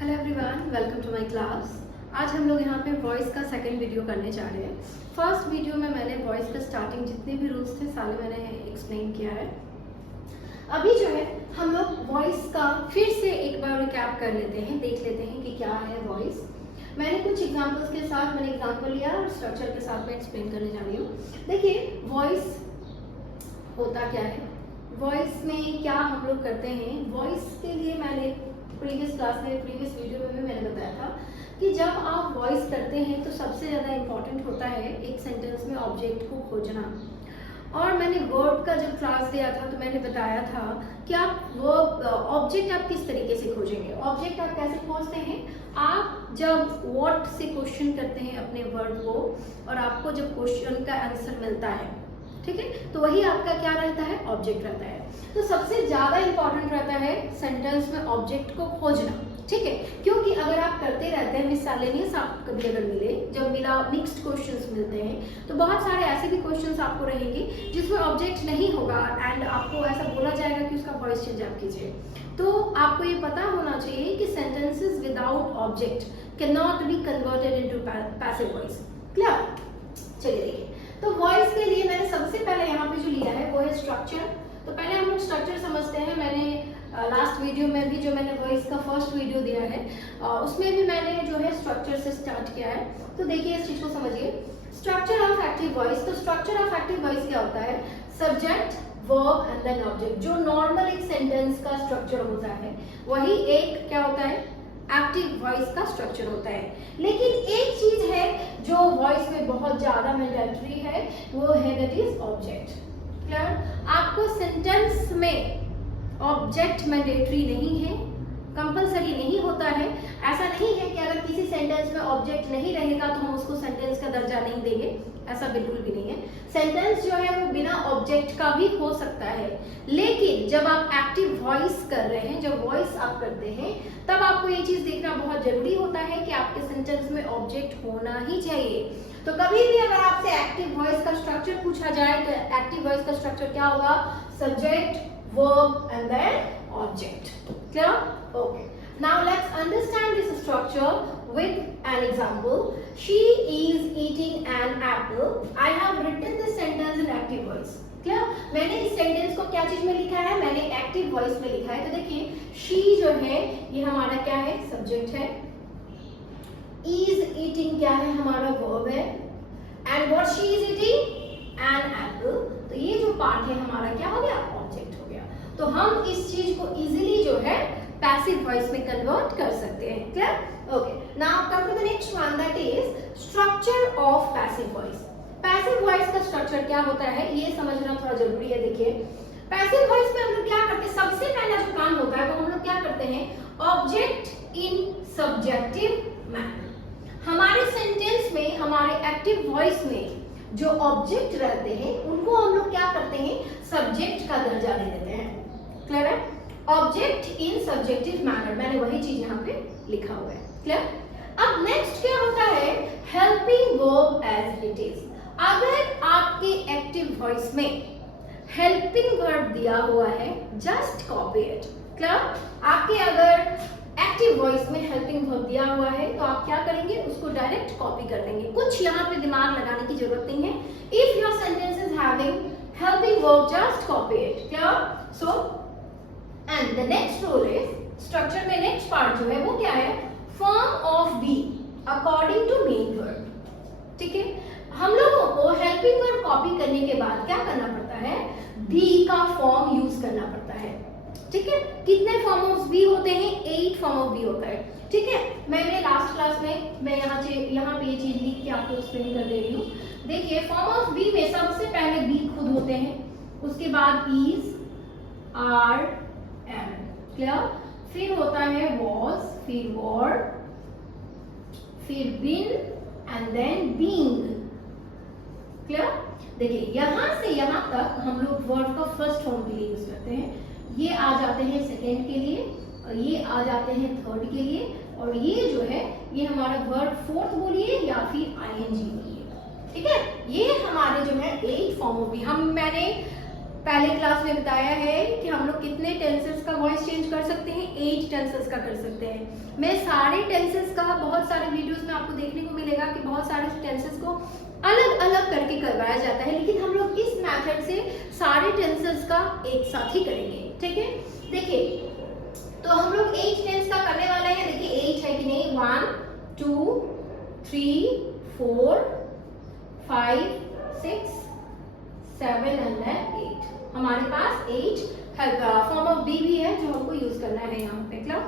Hello everyone, welcome to my class. आज हम लोग यहाँ पे वॉइस का सेकंड वीडियो करने जा रहे हैं। फर्स्ट वीडियो में मैंने वॉइस का स्टार्टिंग जितने भी रूल्स थे सारे मैंने एक्सप्लेन किया है। अभी जो है हम लोग वॉइस का फिर से एक बार रिकैप कर लेते हैं, देख लेते हैं कि क्या है वॉइस। मैंने कुछ एग्जाम्पल्स के साथ मैंने एग्जाम्पल लिया और स्ट्रक्चर के साथ मैं एक्सप्लेन करने जा रही हूँ। देखिए वॉइस होता क्या है, वॉइस में क्या हम लोग करते हैं। वॉइस के लिए मैंने प्रीवियस क्लास में प्रीवियस वीडियो में भी मैंने बताया था कि जब आप वॉइस करते हैं तो सबसे ज़्यादा इम्पॉर्टेंट होता है एक सेंटेंस में ऑब्जेक्ट को खोजना। और मैंने वर्ब का जब क्लास दिया था तो मैंने बताया था कि आप वर्ब ऑब्जेक्ट आप किस तरीके से खोजेंगे। ऑब्जेक्ट आप कैसे खोजते हैं, आप जब व्हाट से क्वेश्चन करते हैं अपने वर्ड को और आपको जब क्वेश्चन का आंसर मिलता है, ठीक है, तो वही आपका क्या रहता है, ऑब्जेक्ट रहता है। तो सबसे ज्यादा इंपॉर्टेंट रहता है सेंटेंस में ऑब्जेक्ट को खोजना, ठीक है, क्योंकि अगर आप करते रहते हैं मिसलेनियस, आप कभी अगर मिले जब मिला मिक्स्ड क्वेश्चंस मिलते हैं तो बहुत सारे ऐसे भी क्वेश्चंस आपको रहेंगे जिसमें ऑब्जेक्ट नहीं होगा एंड आपको ऐसा बोला जाएगा कि उसका वॉइस चेंज आप कीजिए। तो आपको ये पता होना चाहिए कि sentences without object can not be converted into passive voice. Clear? चलिए देखिए, तो वॉइस के लिए मैंने सबसे पहले यहाँ पे जो लिया है वो है स्ट्रक्चर। तो पहले हम लोग स्ट्रक्चर समझते हैं। मैंने लास्ट वीडियो में भी जो मैंने वॉइस का फर्स्ट वीडियो दिया है उसमें भी मैंने जो है स्ट्रक्चर से स्टार्ट किया है। तो देखिए इस चीज को समझिए, स्ट्रक्चर ऑफ एक्टिव वॉइस। तो स्ट्रक्चर ऑफ एक्टिव वॉइस क्या होता है, subject verb and then object. जो नॉर्मल एक सेंटेंस का स्ट्रक्चर होता है वही एक क्या होता है, एक्टिव वॉइस का स्ट्रक्चर होता है। लेकिन एक चीज है जो वॉइस में बहुत ज्यादा मैंडेटरी है, वो है दैट इज ऑब्जेक्ट। क्लियर? आपको सेंटेंस में ऑब्जेक्ट मैंडेटरी नहीं है, कंपलसरी नहीं होता है। ऐसा नहीं है कि अगर किसी सेंटेंस में ऑब्जेक्ट नहीं रहेगा तो हम उसको सेंटेंस का दर्जा नहीं देंगे, ऐसा बिल्कुल भी नहीं है। सेंटेंस जो है वो बिना ऑब्जेक्ट का भी हो सकता है, लेकिन जब आप एक्टिव वॉइस कर रहे हैं, जब वॉइस आप करते हैं, तब आपको ये चीज देखना बहुत जरूरी होता है कि आपके सेंटेंस में ऑब्जेक्ट होना ही चाहिए। तो कभी भी अगर आपसे एक्टिव वॉइस का स्ट्रक्चर पूछा जाए तो एक्टिव वॉइस का स्ट्रक्चर क्या होगा, subject verb and then object. Clear? Okay. Now let's understand this structure with an example. She is eating an apple. I have written this sentence in active voice. Clear? मैंने इस sentence को क्या चीज में लिखा है, मैंने एक्टिव वॉइस में लिखा है। तो देखिए she जो है ये हमारा क्या है, सब्जेक्ट है। is eating क्या है, हमारा verb है। and what she is eating, an apple। तो ये जो पार्ट है हमारा क्या हो गया, ऑब्जेक्ट हो गया। तो हम इस चीज को इजीली जो है पैसिव वॉइस में कन्वर्ट कर सकते हैं। Clear? Okay, now come to the next one, that is structure of passive voice. Passive voice का स्ट्रक्चर क्या होता है ये समझना थोड़ा जरूरी है। देखिए पैसिव वॉइस में हम लोग क्या करते हैं, सबसे पहला जो काम होता है वो हम लोग क्या करते हैं, ऑब्जेक्ट इन सब्जेक्टिव मैनर। हमारे सेंटेंस में, हमारे एक्टिव वॉइस में जो ऑब्जेक्ट रहते हैं उनको हम लोग क्या करते हैं, सब्जेक्ट का दर्जा दे देते हैं। क्लियर है? ऑब्जेक्ट इन सब्जेक्टिव मैनर, मैंने वही चीज यहाँ पे लिखा हुआ है। क्लियर? अब नेक्स्ट क्या होता है, helping verb as it is. अगर आपके एक्टिव वॉइस में हेल्पिंग वर्ब दिया हुआ है, जस्ट कॉपी इट। क्लियर? आपके अगर एक्टिव वॉइस में हेल्पिंग वर्ब दिया हुआ है तो आप क्या करेंगे, उसको डायरेक्ट कॉपी कर देंगे, कुछ यहाँ पे दिमाग लगाने की जरूरत नहीं है। If your sentence is having helping verb, just copy it. Clear? So and the next rule is, structure में नेक्स्ट पार्ट जो है वो क्या है, form of be according to main verb. ठीक है, हम लोगों को हेल्पिंग वर्ब कॉपी करने के बाद क्या करना पड़ता है, बी का फॉर्म यूज करना पड़ता है। ठीक है, कितने फॉर्म ऑफ बी होते हैं, 8 फॉर्म ऑफ बी होता है। ठीक है, मैंने लास्ट क्लास में मैं यहाँ पे ये चीज लिख के आपको एक्सप्लेन कर दे रही हूँ। देखिए फॉर्म ऑफ बी में सबसे पहले बी खुद होते हैं, उसके बाद इज, आर, एम। क्लियर? फिर होता है वॉज, फिर वर, फिर बिन एंड देन बीइंग। क्लियर? देखिए यहाँ से यहाँ तक हम लोग वर्ड का फर्स्ट फॉर्म के लिए यूज करते हैं। ये आ जाते हैं सेकेंड के लिए और ये आ जाते हैं थर्ड के लिए, और ये जो है ये हमारा वर्ड फोर्थ बोलिए या फिर आईएनजी बोलिए। ठीक है, ये हमारे जो है 8 फॉर्म ऑफ बी। मैंने पहले क्लास में बताया है कि हम लोग कितने टेंसेस का वॉइस चेंज कर सकते हैं, 8 टेंसेस का कर सकते हैं। मैं सारे टेंसेस का बहुत सारे वीडियोस में आपको देखने को मिलेगा कि बहुत सारे टेंसेस को अलग अलग करके करवाया जाता है, लेकिन हम लोग इस मेथड से सारे टेंसेस का एक साथ ही करेंगे। ठीक है, देखिए तो हम लोग 8 टेंस का करने वाले हैं। देखिए 8 है कि नहीं, 1 2 3 4 5 6 7 एंड 8। हमारे पास 8 फॉर्म ऑफ बी भी है जो हमको यूज करना है यहाँ पे। क्लियर?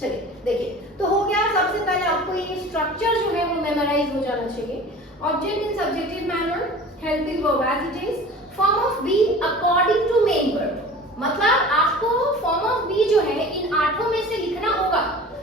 चलिए देखिए, तो हो गया। सबसे पहले आपको ये स्ट्रक्चर जो है वो मेमोराइज हो जाना चाहिए। Object in subjective manner, helping verb as it is, form of be according to main verb. मतलब आपको फॉर्म ऑफ बी जो है इन 8 में से लिखना होगा,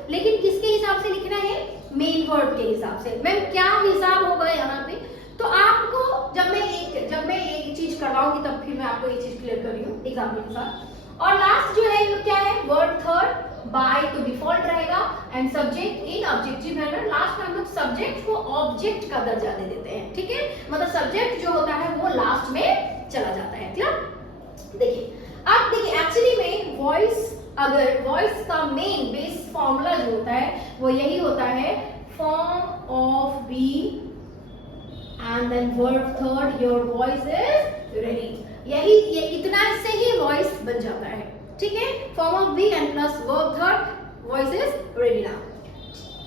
लेकिन किसके हिसाब से लिखना है? मेन वर्ब के हिसाब से। मैम क्या हिसाब होगा यहाँ पे? तो आपको जब मैं एक चीज करवाऊंगी तब फिर मैं आपको ये चीज क्लियर कर रही हूँ एग्जाम्पल के साथ। और लास्ट जो है वो क्या है? वर्ब थर्ड बाय तो डिफॉल्ट रहेगा, and subject in objective manner. Last में हम लोग सब्जेक्ट को ऑब्जेक्ट का दर्जा दे देते हैं। ठीक है, मतलब सब्जेक्ट जो होता है वो लास्ट में चला जाता है। क्लियर? देखिए अब देखिए एक्चुअली में वॉइस का मेन बेस फॉर्मूला जो होता है वो यही होता है, form of be and then verb third, your voice is ready. ये इतना से ही वॉइस बन जाता है। ठीक है, form of be and plus verb third, voice is ready now.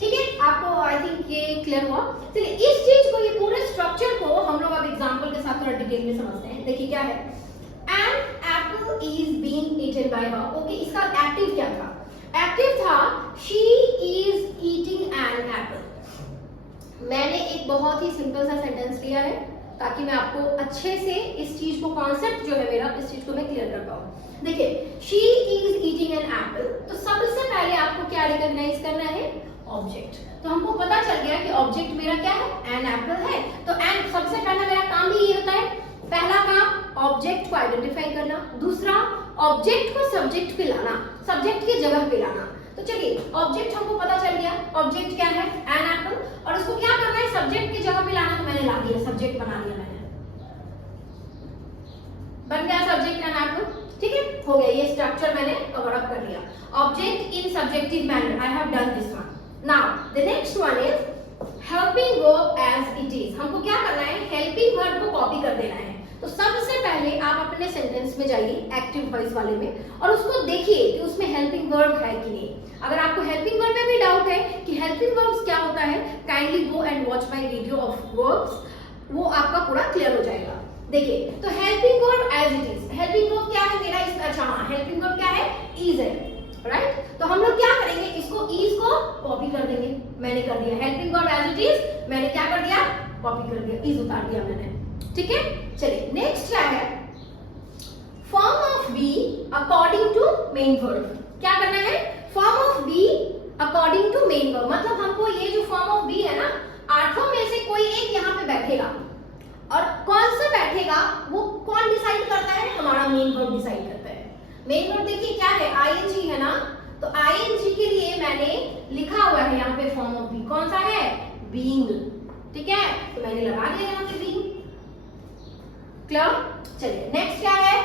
ठीक है, आपको आई थिंक ये क्लियर हुआ। चलिए इस चीज को, ये पूरे स्ट्रक्चर को हम लोग अब एग्जांपल के साथ थोड़ा डिटेल में समझते हैं। देखिए क्या है, an apple is being eaten by her. Okay, इसका एक्टिव क्या था? एक्टिव था she is eating an apple. मैंने एक बहुत ही सिंपल सा सेंटेंस लिया है ताकि मैं आपको अच्छे से इस चीज को, कॉन्सेप्ट जो है मेरा, इस चीज को मैं क्लियर कर पाऊं। देखिए she is eating an Apple, तो सबसे पहले आपको क्या रिकॉग्नाइज करना है? ऑब्जेक्ट। तो हमको पता चल गया कि ऑब्जेक्ट मेरा क्या है? एन एप्पल है। तो एन सबसे पहला मेरा काम भी ये होता है, पहला काम ऑब्जेक्ट को आइडेंटिफाई करना, दूसरा ऑब्जेक्ट को सब्जेक्ट पे लाना, सब्जेक्ट की जगह पे लाना। तो चलिए ऑब्जेक्ट हमको पता चल गया, ऑब्जेक्ट क्या है? An apple. और उसको क्या करना है? सब्जेक्ट की जगह पे लाना। तो मैंने ला दिया, सब्जेक्ट बना दिया मैंने, बन गया सब्जेक्ट एन एप्पल। ठीक है, हो गया, ये स्ट्रक्चर मैंने कवर अप कर लिया। Object in subjective manner, I have done this one. Now the next one is helping verb as it is. हमको क्या करना है? हेल्पिंग वर्ब को कॉपी कर देना है। तो सबसे पहले आप अपने सेंटेंस में जाइए एक्टिव वॉइस वाले में, और उसको देखिए कि उसमें हेल्पिंग वर्ब है कि नहीं। अगर आपको हेल्पिंग वर्ब में भी डाउट है कि हेल्पिंग वर्ब्स क्या होता है, kindly go and watch my video of verbs, वो आपका पूरा क्लियर हो जाएगा। देखिए तो helping verb as it is, helping verb क्या है मेरा? इसका अच्छा हाँ, हेल्पिंग वर्ब क्या है? इज है, राइट? तो हम लोग क्या करेंगे? इसको इज को कॉपी कर देंगे। मैंने कर दिया helping verb as it is, मैंने क्या कर दिया? कॉपी कर दिया, इज उतार दिया मैंने। ठीक है, चलिए नेक्स्ट क्या है? Form of be according to main verb. क्या करना है? Form of be according to main verb. मतलब हमको ये जो फॉर्म ऑफ बी है ना, 8 में से कोई एक यहाँ पे बैठेगा, और कौन सा बैठेगा वो कौन डिसाइड करता है? हमारा मेन वर्ब डिसाइड करता है। मेन वर्ब देखिए क्या है? आईएनजी है ना, तो आईएनजी के लिए मैंने लिखा हुआ है यहाँ पे फॉर्म ऑफ बी, कौन सा है? बीइंग। ठीक है, तो मैंने लगा दिया यहाँ पे बीइंग। क्लियर? चलिए नेक्स्ट क्या है?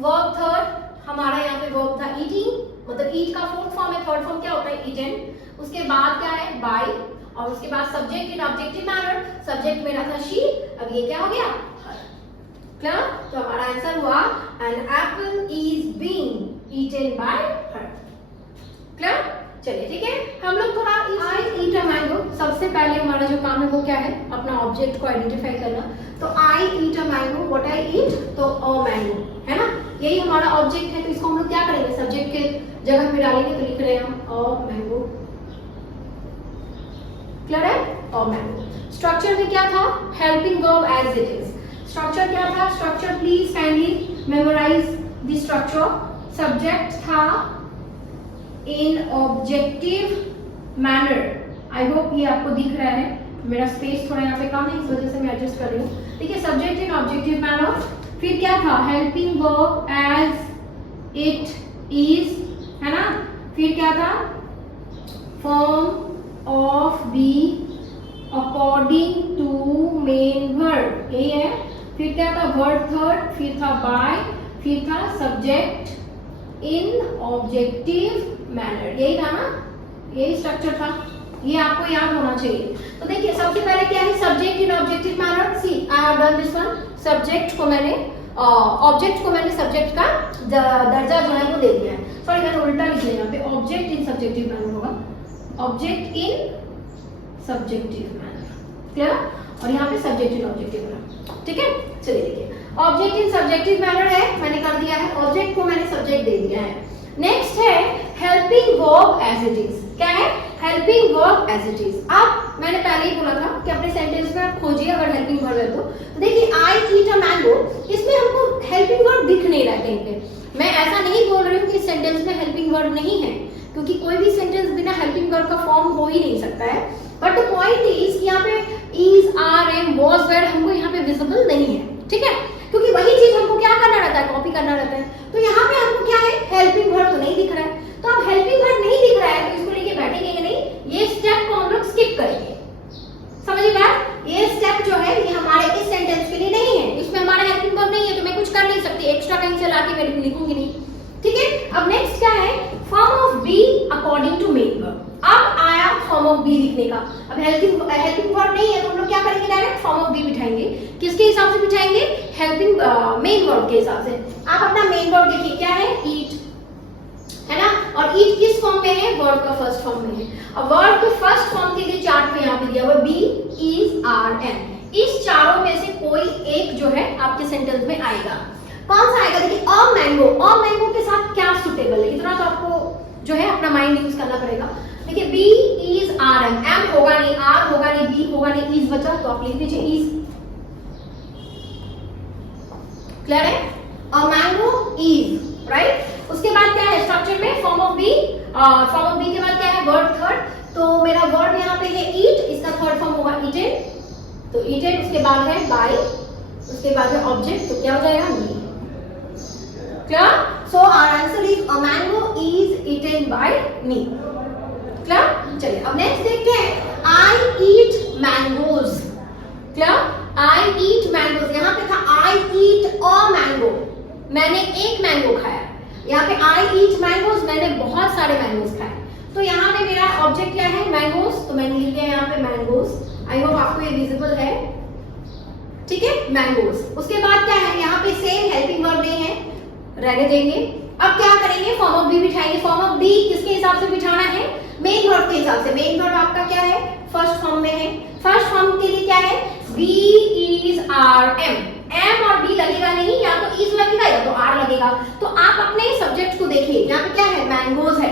वर्ब थर्ड, हमारा यहाँ पे वर्ब था ईटिंग, मतलब ईट का फोर्थ फॉर्म है, थर्ड फॉर्म क्या होता है? ईटन। उसके बाद क्या है? बाय, और उसके बाद subject in objective manner, subject मेरा था शी, अब ये क्या हो गया? हर। क्लियर? तो हमारा आंसर हुआ an apple is being eaten by her. Clear? चलिए ठीक है, हम लोग थोड़ा आई ईट अ मैंगो। सबसे पहले हमारा जो काम है वो क्या है? अपना ऑब्जेक्ट को आइडेंटिफाई करना। तो आई ईट अ मैंगो, व्हाट आई ईट? तो अ मैंगो, है ना, यही हमारा ऑब्जेक्ट है। तो इसको हम लोग क्या करेंगे? सब्जेक्ट के जगह पे डालेंगे, तो लिख रहे हैं हम अ मैंगो। क्लियर है? A mango. स्ट्रक्चर में क्या था? Helping verb as it is. Structure क्या था? Structure please kindly memorise the structure. Subject था in objective manner. I hope ये आपको दिख रहा है, मेरा स्पेस थोड़ा यहाँ पे कम है, इस वजह से मैं एडजस्ट कर रही हूँ। देखिए सब्जेक्ट इन ऑब्जेक्टिव मैनर, फिर क्या था? Helping verb as it is, है ना। फिर क्या था? Form of be according to main verb, यही है। फिर क्या था? वर्ब थर्ड, फिर था बाय, फिर था सब्जेक्ट इन ऑब्जेक्टिव मैनर, यही था ना, यही स्ट्रक्चर था, ये आपको याद होना चाहिए। तो देखिए सबसे पहले क्या है, subject in objective manner. See I have done this one, subject को मैंने ऑब्जेक्ट को मैंने सब्जेक्ट का दर्जा जो है वो दे दिया है। सॉरी मैंने उल्टा लिख लिया यहाँ पे, ऑब्जेक्ट इन सब्जेक्टिव मैनर होगा, object in subjective manner, clear. और यहाँ पे सब्जेक्ट इन ऑब्जेक्टिव मैनर, ठीक है। चलिए देखिए ऑब्जेक्ट इन सब्जेक्टिव मैनर है, मैंने कर दिया है, ऑब्जेक्ट को मैंने सब्जेक्ट दे दिया है। नेक्स्ट है helping verb as it is. क्या है, helping verb as it is. अब मैंने पहले ही बोला था कि अपने सेंटेंस में आप खोजिए अगर हेल्पिंग वर्ब है तो देखिए आई ईट अ मैंगो, इसमें हमको हेल्पिंग वर्ब दिख नहीं रहा है कहीं पे। मैं ऐसा नहीं बोल रही हूँ कि इस सेंटेंस में हेल्पिंग वर्ब नहीं है, क्योंकि कोई भी सेंटेंस बिना हेल्पिंग वर्ब का फॉर्म हो ही नहीं सकता है। बट द पॉइंट इज कि यहाँ पे is, are, am, was, were हमको यहाँ पे विजिबल नहीं है, ठीक है, क्योंकि वही चीज हमको क्या करना रहता है, कॉपी करना रहता है। तो यहाँ पे हमको क्या है, हेल्पिंग वर्ब तो नहीं दिख रहा है। तो अब हेल्पिंग वर्ब नहीं दिख रहा है तो इसको लेके बैठेंगे नहीं, ये स्टेप को हम लोग स्किप करेंगे। समझिए बात, ये स्टेप जो है ये हमारे इस सेंटेंस के लिए नहीं है, इसमें हमारा हेल्पिंग वर्ब नहीं है, तो मैं कुछ कर नहीं सकती, एक्स्ट्रा कहीं से लाके मैं लिखूंगी नहीं, ठीक है। अब नेक्स्ट क्या है, form of be according to main verb. अब आया फॉर्म ऑफ बी लिखने का। अब हेल्पिंग वर्ब नहीं है तो हम लोग क्या करेंगे, डायरेक्ट फॉर्म ऑफ बी बिठाएंगे। किसके हिसाब से बिठाएंगे, हेल्पिंग मेन वर्ब के हिसाब से। आप अपना मेन वर्ब देखिए क्या है, ईट, है ना, और ईट किस फॉर्म में है, वर्ब का फर्स्ट फॉर्म में है। अब वर्ब के फर्स्ट फॉर्म के लिए चार्ट पे यहाँ पे दिया हुआ बी, इज, आर, एम। इस चारों में से कोई एक जो है आपके सेंटेंस में आएगा। कौन सा आएगा, देखिए अ मैंगो, अ मैंगो के साथ क्या सुटेबल है, इतना तो आपको जो है अपना माइंड यूज करना पड़ेगा। देखिए be, is, are, am, am होगा नहीं, आर होगा नहीं, बी होगा नहीं, इज बचा तो आप लिख दीजिए इज, क्लियर है, अ मैंगो इज, राइट। उसके बाद क्या है स्ट्रक्चर में, form of be, form of be के बाद क्या है, वर्ब थर्ड। तो मेरा वर्ब यहाँ पे है ईट, इसका थर्ड फॉर्म होगा ईटेन, तो ईटेन। उसके बाद है बाय, उसके बाद है ऑब्जेक्ट, तो क्या हो जाएगा me, clear. So our answer is a mango is eaten by me, clear. चलिए अब नेक्स्ट देखते हैं, I eat mangoes, clear, I eat mangoes. यहाँ पे था आई ईट अ मैंगो, मैंने एक मैंगो खाया। यहाँ पे आई ईट मैंगोज, मैंने बहुत सारे मैंगोज खाए। तो यहाँ पे मेरा ऑब्जेक्ट क्या है, मैंगोज, तो मैंने लिख दिया यहाँ पे मैंगोज। आई होप आपको ये विजिबल है, ठीक है, मैंगोज। उसके बाद क्या है, यहाँ पे सेम हेल्पिंग वर्ब नहीं है, रहने देंगे। अब क्या करेंगे, फॉर्म ऑफ बी बिठाएंगे। फॉर्म ऑफ बी किसके हिसाब से बिठाना है, मेन वर्ब के हिसाब से। मेन वर्ब आपका क्या है, फर्स्ट फॉर्म में है। फर्स्ट फॉर्म के लिए क्या है, be, is, are, am. Am और बी लगेगा नहीं, या तो इज लगेगा या तो आर लगेगा। तो आप अपने सब्जेक्ट को देखिए, यहाँ पे क्या है, मैंगोज है,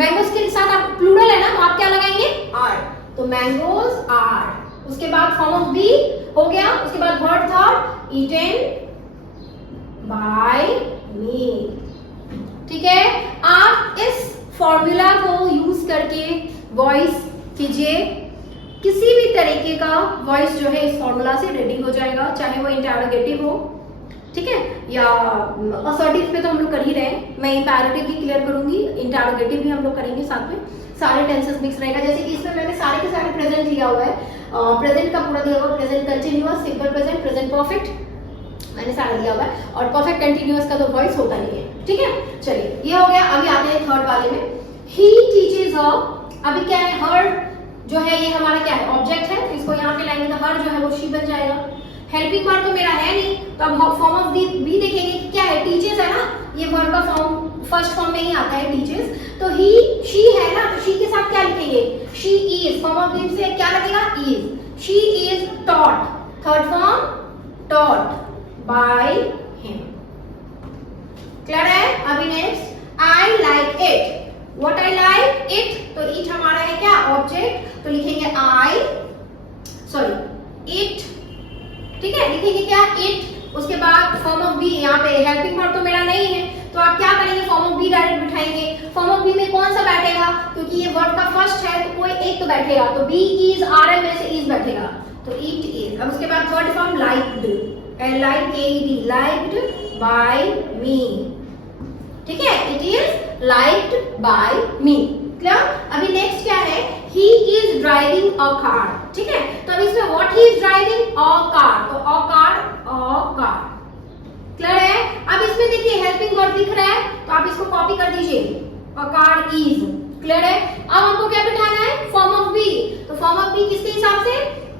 मैंगोज के साथ आप प्लूरल है ना, तो आप क्या लगाएंगे, आर, तो मैंगोज आर। उसके बाद फॉर्म ऑफ बी हो गया, उसके बाद verb third, eaten by me, ठीक है। आप इस फॉर्मूला को यूज करके वॉइस कीजिए, किसी भी तरीके का वॉइस जो है इस फॉर्मूला से रेडी हो जाएगा, चाहे वो इंटरोगेटिव हो, ठीक है, या असर्टिव पे तो हम लोग कर ही रहे हैं। मैं इंपैरेटिव भी क्लियर करूंगी, इंटरोगेटिव भी हम लोग करेंगे साथ में, सारे टेंसेस मिक्स रहेगा। जैसे कि इसमें मैंने सारे के सारे प्रेजेंट लिया हुआ है, प्रेजेंट का पूरा दिया हुआ, present continuous, simple present, present perfect, मैंने सारा दिया हुआ है। और परफेक्ट कंटिन्यूअस का तो वॉइस होता नहीं है, ठीक है। चलिए ये हो गया। अभी आते हैं थर्ड वाले में, ही टीचेज हर। अभी क्या है, हर जो है ये हमारा क्या है, ऑब्जेक्ट है, तो इसको यहाँ पे लाएंगे तो हर जो है वो शी बन जाएगा। हेल्पिंग वर्ब तो मेरा है नहीं, तो अब फॉर्म ऑफ बी देखेंगे कि क्या है, टीचेस है ना, ये वर्ब का फॉर्म फर्स्ट फॉर्म में ही आता है टीचेस। तो ही, शी है ना, तो शी के साथ क्या लिखेंगे, she is. Form of be से क्या लगेगा, is. She is taught, third form taught by him, clear है। अभी next, I like it, what I like it, तो इट हमारा है क्या, ऑब्जेक्ट, तो लिखेंगे आई, सॉरी इट, ठीक है, लिखेंगे क्या, इट। उसके बाद फॉर्म ऑफ बी, यहाँ पे हेल्पिंग वर्ब तो मेरा नहीं है, तो आप क्या करेंगे, फॉर्म ऑफ बी डायरेक्ट बिठाएंगे। फॉर्म ऑफ बी में कौन सा बैठेगा, क्योंकि ये वर्ब का फर्स्ट है तो कोई एक तो बैठेगा, तो बी, इज, आर, एम में से इज बैठेगा, तो इट इज। अब उसके बाद third form liked, LIKED, liked by me, ठीक है, it is liked by me, clear. अभी नेक्स्ट क्या है, he is driving a car, ठीक है। तो अब इसमें what he is driving, a car, तो a car, क्लियर है? अब इसमें देखिए हेल्पिंग वर्ब दिख रहा है तो आप इसको कॉपी कर दीजिए, a car is। क्लियर है? अब हमको क्या बिठाना है? Form of be. तो फॉर्म ऑफ बी किसके हिसाब से?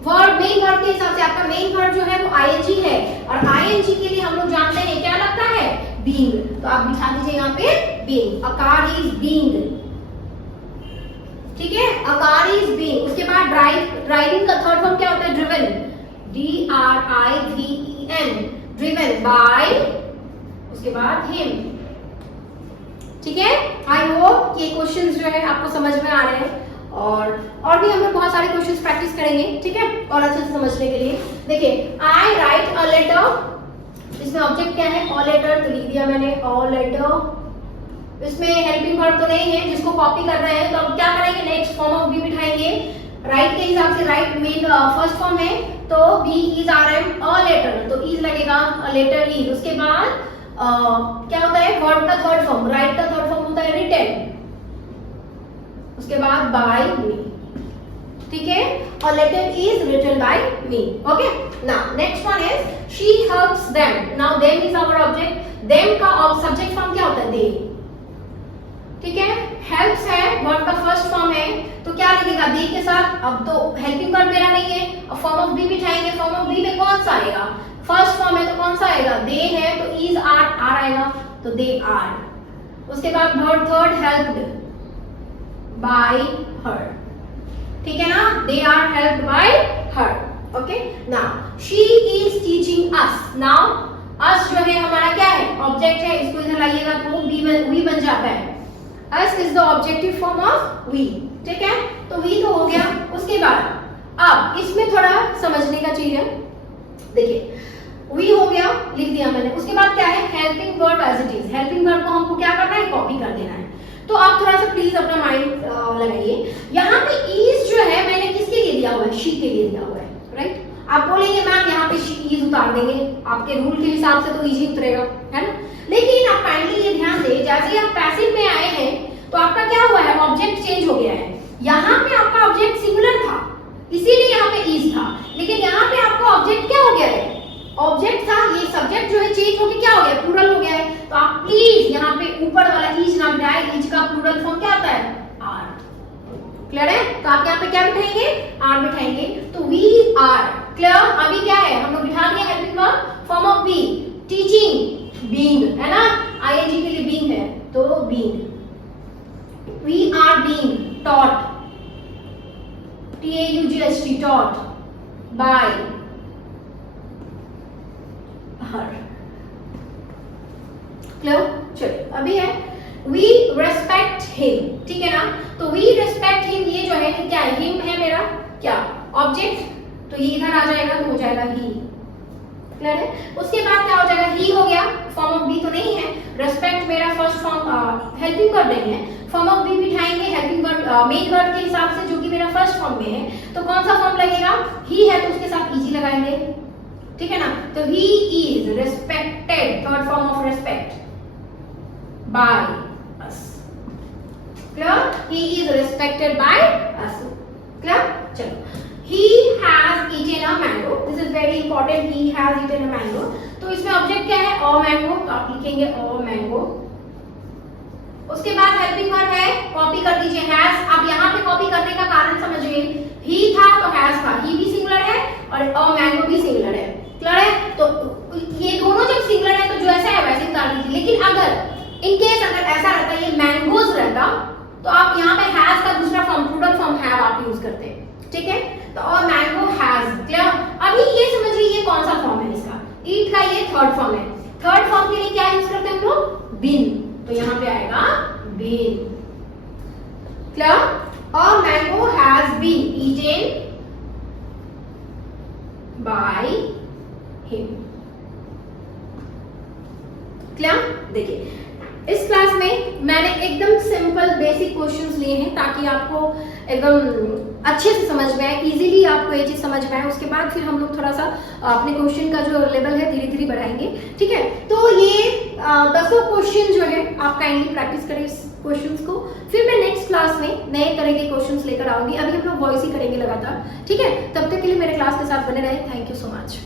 वर्ब, मेन वर्ब के हिसाब से। आपका मेन वर्ब जो है वो ing है और ing के लिए हम लोग जानते हैं क्या लगता है? being। तो आप बिठा दीजिए यहाँ पे being, a car is being। ठीक है, a car is being। उसके बाद ड्राइविंग का थर्ड फॉर्म क्या होता है? driven, driven, driven by, उसके बाद him। ठीक है, आई होप ये क्वेश्चंस जो है आपको समझ में आ रहे हैं और भी हम लोग बहुत सारे क्वेश्चंस प्रैक्टिस करेंगे। ठीक है, और अच्छे से समझने के लिए देखिए, आई राइट अ लेटर, इसमें ऑब्जेक्ट क्या है? अ लेटर, तो लिख दिया मैंने अ लेटर। इसमें हेल्पिंग वर्ब तो नहीं है जिसको कॉपी कर रहे हैं, तो अब क्या करेंगे? नेक्स्ट फॉर्म ऑफ बी बिठाएंगे। राइट के हिसाब से राइट मेन फर्स्ट फॉर्म है तो be is are am a letter, तो इज लगेगा, अ लेटर इज। उसके बाद क्या होता है? वर्ब का थर्ड फॉर्म, राइट का थर्ड फॉर्म होता है रिटन, उसके बाद बाय मी। ठीक है, a letter is written by me. Okay, now next one is she helps them. नाउ them is our object, them का सब्जेक्ट फॉर्म क्या होता है? दे। ठीक है, हेल्प्स है, वर्ब का फर्स्ट फॉर्म है तो क्या लगेगा? दे के साथ। अब तो हेल्पिंग वर्ब मेरा नहीं है, अब फॉर्म ऑफ बी बिठाएंगे। फॉर्म ऑफ बी में कौन सा आएगा? फर्स्ट फॉर्म है तो कौन सा आएगा? दे है तो इज आर आएगा, तो दे आर। उसके बाद verb third helped by her. ठीक है ना, they are helped by her. Okay, now she is teaching us. Now us जो है हमारा क्या है? ऑब्जेक्ट है, इसको इधर लाइएगा तो वी बन जाता है। Us is the objective form of we. ठीक है, तो वी तो हो गया। उसके बाद अब इसमें थोड़ा समझने का चीज है। देखिए, वी हो गया, लिख दिया मैंने। उसके बाद क्या है? Helping verb as it is. Helping verb को हमको क्या करना है? कॉपी कर देना है। तो आप थोड़ा सा प्लीज अपना माइंड लगाइए। यहाँ पे इज जो है मैंने किसके लिए दिया हुआ है? शी के लिए दिया हुआ है, राइट? आप बोलेंगे मैम यहाँ पे इज उतार देंगे, आपके रूल के हिसाब से तो इज ही उतरेगा, है ना? लेकिन आप काइंडली ये ध्यान दें, जैसे आप पैसिव में आए हैं तो आपका क्या हुआ है? ऑब्जेक्ट चेंज हो गया है। यहाँ पे आपका ऑब्जेक्ट सिंगुलर था इसीलिए यहाँ पे इज था, लेकिन यहाँ पे आपका ऑब्जेक्ट क्या हो गया है? ऑब्जेक्ट था, ये सब्जेक्ट जो है चेंज होके क्या हो गया? प्लूरल हो गया है। तो आप प्लीज यहाँ पे ऊपर वाला इज ना बिठाएं, इज का प्लूरल फॉर्म क्या आता है? आर। क्लियर है? तो आप यहाँ पे क्या बिठाएंगे? आर बिठाएंगे, तो वी आर। क्लियर? अभी क्या है? हम लोग बिठा दिए helping verb, form of be, teaching, being, है ना? आईएनजी के लिए बीइंग है तो being. We are being taught, TAUGHT, taught by her। Clear? चलिए, अभी है we respect him। ठीक है ना? तो we respect him, ये जो है क्या है? him है मेरा क्या? ऑब्जेक्ट, तो ये इधर आ जाएगा तो हो जाएगा he। क्लियर है? उसके बाद क्या हो जाएगा? he हो गया, फॉर्म ऑफ बी तो नहीं है। रेस्पेक्ट मेरा फर्स्ट फॉर्म, हेल्पिंग वर्ब नहीं है, फॉर्म ऑफ बी बिठाएंगे हेल्पिंग वर्ब मेन वर्ब के हिसाब से जो कि मेरा फर्स्ट फॉर्म में है, तो कौन सा फॉर्म लगेगा? ही है तो उसके साथ ईजी लगाएंगे। ठीक है ना? तो he is respected, third form of respect, by us. Clear? He is respected by us. Clear? चलो, he has eaten a mango, this is very important, he has eaten a mango। तो इसमें object क्या है? a mango, तो आप लिखेंगे a mango। उसके बाद हेल्पिंग वर्ब है, कॉपी कर दीजिए has। अब यहाँ पे कॉपी करने का कारण समझिए, he था तो has था, he भी सिंगुलर है और a mango भी सिंगुलर है। क्लियर है? तो ये दोनों जब सिंगुलर है तो जैसा है वैसे उतार दीजिए। लेकिन अगर इन केस अगर ऐसा रहता, ये मैंगोज रहता, तो आप यहाँ पे हैज का दूसरा फॉर्म, प्लूरल फॉर्म हैव आप यूज करते हैं। ठीक है? तो और मैंगो हैज। क्लियर? अभी ये समझिए ये कौन सा फॉर्म है इसका? ईट का ये थर्ड फॉर्म है। थर्ड फॉर्म के लिए क्या यूज करते हैं हम लोग? बीन, तो यहाँ पे आएगा बीन। क्लियर? और mango has been eaten by him. Clear? देखिए, इस क्लास में मैंने एकदम सिंपल बेसिक क्वेश्चंस लिए हैं ताकि आपको एकदम अच्छे से समझ में आए, इजीली आपको ये चीज समझ में आए। उसके बाद फिर हम लोग थोड़ा सा अपने क्वेश्चन का जो लेवल है धीरे धीरे बढ़ाएंगे। ठीक है? तो ये 10 क्वेश्चन जो है आप काइंडली प्रैक्टिस करें इस क्वेश्चंस को। फिर मैं नेक्स्ट क्लास में नए तरह के क्वेश्चंस लेकर आऊंगी। अभी हम लोग वॉइस ही करेंगे लगातार। ठीक है? तब तक के लिए मेरे क्लास के साथ बने रहे। Thank you so much.